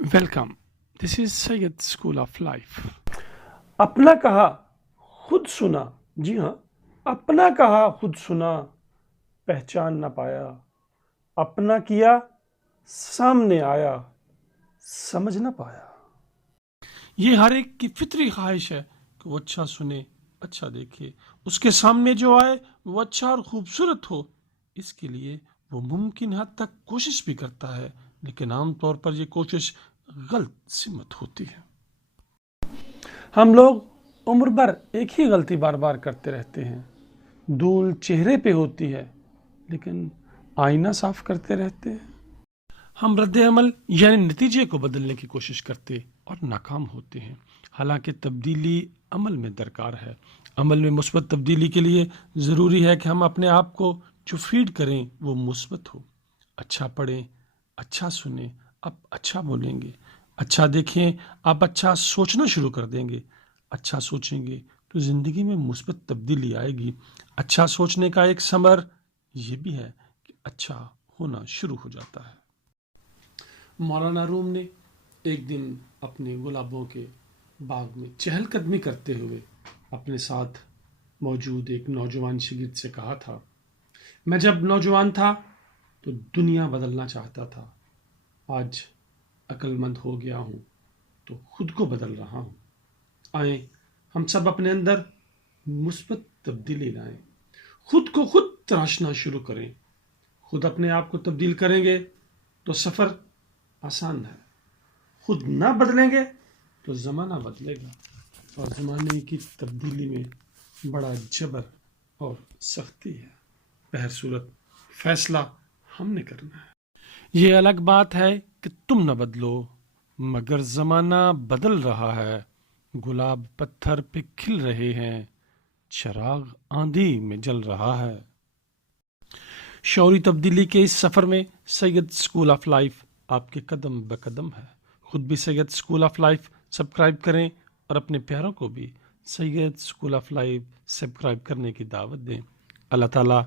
Welcome. This is Sayyid School of Life. अपना कहा खुद सुना। जी हाँ, अपना कहा खुद सुना, पहचान ना पाया। अपना किया सामने आया, समझ ना पाया। ये हर एक की फितरी ख्वाहिश है कि वो अच्छा सुने, अच्छा देखे, उसके सामने जो आए वो अच्छा और खूबसूरत हो। इसके लिए वो मुमकिन हद तक कोशिश भी करता है, लेकिन आमतौर पर ये कोशिश गलत सिमत होती है। हम लोग उम्र भर एक ही गलती बार बार करते रहते हैं। धूल चेहरे पे होती है, लेकिन आईना साफ करते रहते हैं। हम रद्द अमल यानी नतीजे को बदलने की कोशिश करते और नाकाम होते हैं। हालांकि तब्दीली अमल में दरकार है। अमल में मुस्बत तब्दीली के लिए ज़रूरी है कि हम अपने आप को जो फीड करें वो मुस्बत हो। अच्छा पढ़ें, अच्छा सुने, आप अच्छा बोलेंगे, अच्छा देखें, आप अच्छा सोचना शुरू कर देंगे। अच्छा सोचेंगे तो ज़िंदगी में मुस्बत तब्दीली आएगी। अच्छा सोचने का एक समर ये भी है कि अच्छा होना शुरू हो जाता है। मौलाना रूम ने एक दिन अपने गुलाबों के बाग में चहलकदमी करते हुए अपने साथ मौजूद एक नौजवान शागिर्द से कहा था, मैं जब नौजवान था तो दुनिया बदलना चाहता था। आज अक्लमंद हो गया हूँ तो खुद को बदल रहा हूँ। आए हम सब अपने अंदर मुस्बत तब्दीली लाएं, खुद को खुद तराशना शुरू करें। खुद अपने आप को तब्दील करेंगे तो सफ़र आसान है। खुद ना बदलेंगे तो ज़माना बदलेगा, और ज़माने की तब्दीली में बड़ा जबर और सख्ती है। बहर सूरत फैसला हमने करना है। ये अलग बात है कि तुम न बदलो, मगर ज़माना बदल रहा है। गुलाब पत्थर पे खिल रहे हैं, चिराग आंधी में जल रहा है। शौरी तब्दीली के इस सफ़र में सैयद स्कूल ऑफ लाइफ आपके कदम ब कदम है। खुद भी Syed school of life subscribe करें और अपने प्यारों को भी Syed school of life subscribe करने की दावत दें। अल्लाह ताला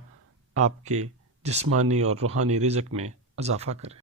आपके जिस्मानी और रूहानी रिज़्क में इजाफ़ा करे।